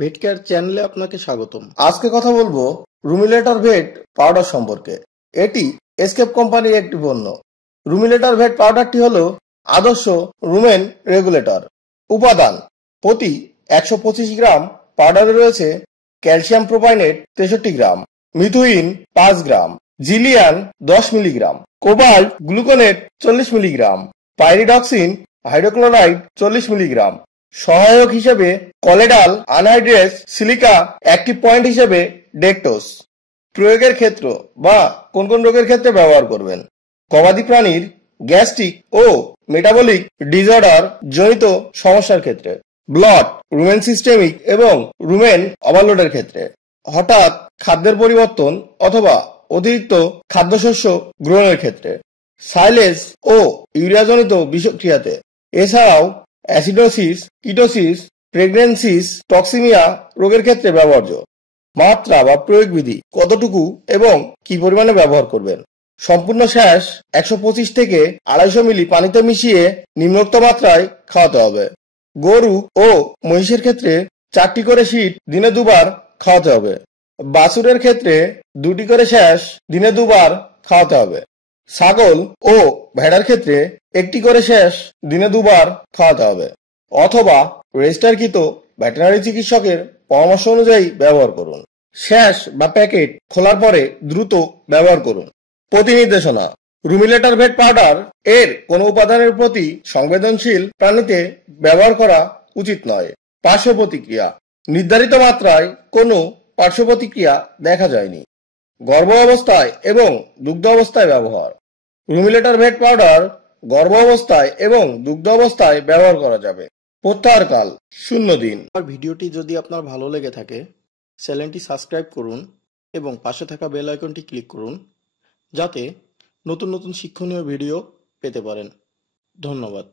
ভেটকেয়ার চ্যানেলে আপনাকে স্বাগতম। আজকে কথা বলবো রুমিলেটর ভেট পাউডার সম্পর্কে। এটি এসকেপ কোম্পানির একটি পণ্য। রুমিলেটর ভেট পাউডারটি হলো আদর্শ রুমেন রেগুলেটর। উপাদান: প্রতি 125 গ্রাম পাউডারে রয়েছে ক্যালসিয়াম প্রোপাইনেট 63 গ্রাম, মিথুইন 5 গ্রাম, জিলিয়ান 10 milligram, cobalt gluconate 40 milligram, pyridoxine hydrochloride 40 milligram. সহায়ক হিসেবে কলেডাল আনহাইড্রেস সিলিকা, অ্যাক্টিভ পয়েন্ট হিসেবে ডেকটোস। প্রয়োগের ক্ষেত্র বা কোন কোন রোগের ক্ষেত্রে ব্যবহার করবেন: গবাদি প্রাণীর গ্যাস্ট্রিক ও মেটাবলিক ডিসঅর্ডার জনিত সমস্যার ক্ষেত্রে, ব্লড রুমেন সিস্টেমিক এবং রুমেন ওভারলোডের ক্ষেত্রে, হঠাৎ খাদ্যের পরিবর্তন অথবা অতিরিক্ত খাদ্যশস্য গ্রহণের ক্ষেত্রে, সাইলেজ ও ইউরিয়াজনিত বিষক্রিয়াতে। এছাড়াও অ্যাসিডোসিস, কিটোসিস, প্রেগন্যান্সিস, টক্সিমিয়া রোগের ক্ষেত্রে ব্যবহার্য। মাত্রা বা প্রয়োগ বিধি: কতটুকু এবং কি পরিমাণে ব্যবহার করবেন। সম্পূর্ণ শ্বাস 125 থেকে 250 মিলি পানিতে মিশিয়ে নিম্নোক্ত মাত্রায় খাওয়াতে হবে। গরু ও মহিষের ক্ষেত্রে 4টি করে শীট দিনে 2 বার খাওয়াতে হবে। বাছুরের ক্ষেত্রে 2টি করে শ্বাস দিনে 2 বার খাওয়াতে হবে। ছাগল ও ভেড়ার ক্ষেত্রে 1টি করে শ্বাস দিনে 2 বার খাওয়াতে হবে, অথবা রেজিস্টারকৃত ভেটেরিনারি চিকিৎসকের পরামর্শ অনুযায়ী ব্যবহার করুন। শ্বাস বা প্যাকেট খোলার পরে দ্রুত ব্যবহার করুন। প্রতি নির্দেশনা: রুমিলেটর ভেট পাউডার এর কোনো উপাদানের প্রতি সংবেদনশীল প্রাণীতে ব্যবহার করা উচিত নয়। পার্শ্ব প্রতিক্রিয়া: নির্ধারিত মাত্রায় কোনো পার্শ্ব প্রতিক্রিয়া দেখা যায়নি। গর্ভ অবস্থায় এবং দুগ্ধ অবস্থায় ব্যবহার: রুমিলেটর ভেট পাউডার গর্ভ অবস্থায় এবং দুগ্ধ অবস্থায় ব্যবহার করা যাবে। প্রত্যাহারকাল 0 দিন। আমার ভিডিওটি যদি আপনার ভালো লেগে থাকে, চ্যানেলটি সাবস্ক্রাইব করুন এবং পাশে থাকা বেল আইকনটি ক্লিক করুন, যাতে নতুন নতুন শিক্ষণীয় ভিডিও পেতে পারেন। ধন্যবাদ।